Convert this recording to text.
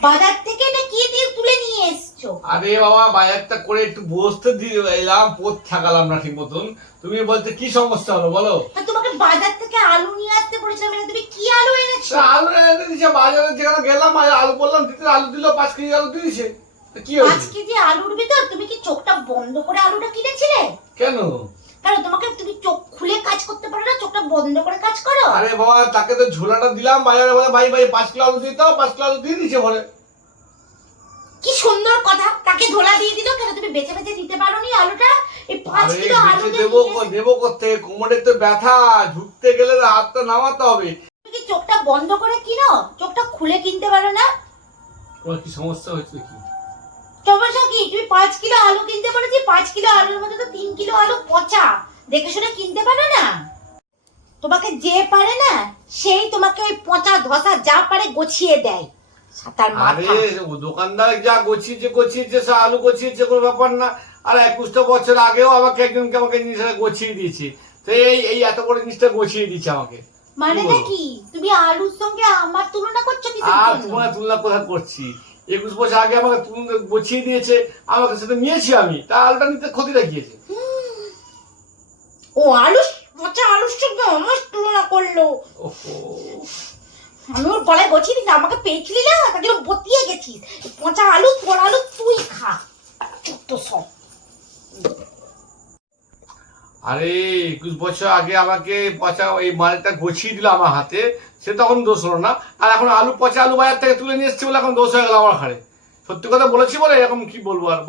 বাজার থেকে এটা কি দিয়ে তুলে নিয়ে এসছো? আরে বাবা বাজারটা করে একটু বসতে দিয়ে এলাম পথ থাকালাম না ঠিক মতন। তুমি বলতে কি সমস্যা হলো বলো? তা তোমাকে বাজার থেকে আলু নিয়ে আসতে বলেছিলাম এটা তুমি কি আলু এনেছো? আলু এনে দিছে বাজারে যেখানে গেলাম আলু বললাম দিতে আলু দিল পাঁচ কেজি আলু দিয়ে দিছে তা কি পাঁচ হয়েছে কেজি আলুর ভিতর? তুমি কি চোখটা বন্ধ করে আলুটা কিনেছিলে? কেন কারণ তোমাকে তুমি চোখ খুলে কাজ করতে বন্ধ করে কাজ করো। আরে বাবা তাকে তো ঝোলাটা দিলাম বাজারে বলে ভাই ভাই পাঁচ কিলো আলু দিয়ে দাও পাঁচ কিলো আলু দিয়ে দিছে বলে কি সুন্দর কথা তাকে ধোলা দিয়ে দিল কেন তুমি বেছে বেছে দিতে পারো নি আলুটা? এই পাঁচ কিলো আলু দেবো দেবো করতে কোমরে তো ব্যথা ঝুঁকতে গেলে হাতটা নামাতে হবে। তুমি কি চোখটা বন্ধ করে কিনো? চোখটা খুলে কিনতে পারো না? তোমার কি সমস্যা হয়েছে কি সমস্যা কি? তুমি পাঁচ কিলো আলু কিনতে পারো যে পাঁচ কিলো আলুর মধ্যে তো তিন কিলো আলু পচা। দেখে শুনে কিনতে পারো না? তোমাকে যে পারে না সেই তোমাকে ওই পচা ধসা যা পারে গছিয়ে দেয়। সাতার মাথা। ও দোকানদার যা গছিয়েছে গছিয়েছে সে আলু গছিয়েছে কোনো ব্যাপার না। আর একুশটা বছর আগেও আমাকে একজনকে আমাকে জিনিসটা গছিয়ে দিয়েছে। তো এই এই এত বড় জিনিসটা গছিয়ে আমাকে। মানে তুমি আলুর সঙ্গে আমার তুলনা করছ কি আর তোমার তুলনা কোথা করছি? একুশ বছর আগে আমাকে গছিয়ে দিয়েছে আমাকে সেটা নিয়েছি আমি। তা আলুটা নিতে ক্ষতি দেখিয়েছে। ও আলু পচা আলুর করল। আমি ওর গলায় দিচ্ছি আমাকে পেয়েছিলি না? তার জন্য বতিয়ে গেছিস। পচা আলু পোড়া আলু তুই খা। সব। আরে একুশ বছর আগে আমাকে পচা এই মালটা গছিয়ে দিল আমার হাতে সে তখন দোষ হলো না। আর এখন আলু পচা আলু বাজার থেকে তুলে নিয়ে এসছে বলে এখন দোষ হয়ে গেল আমার হাড়ে সত্যি কথা বলেছি বলে এরকম কি বলব আর?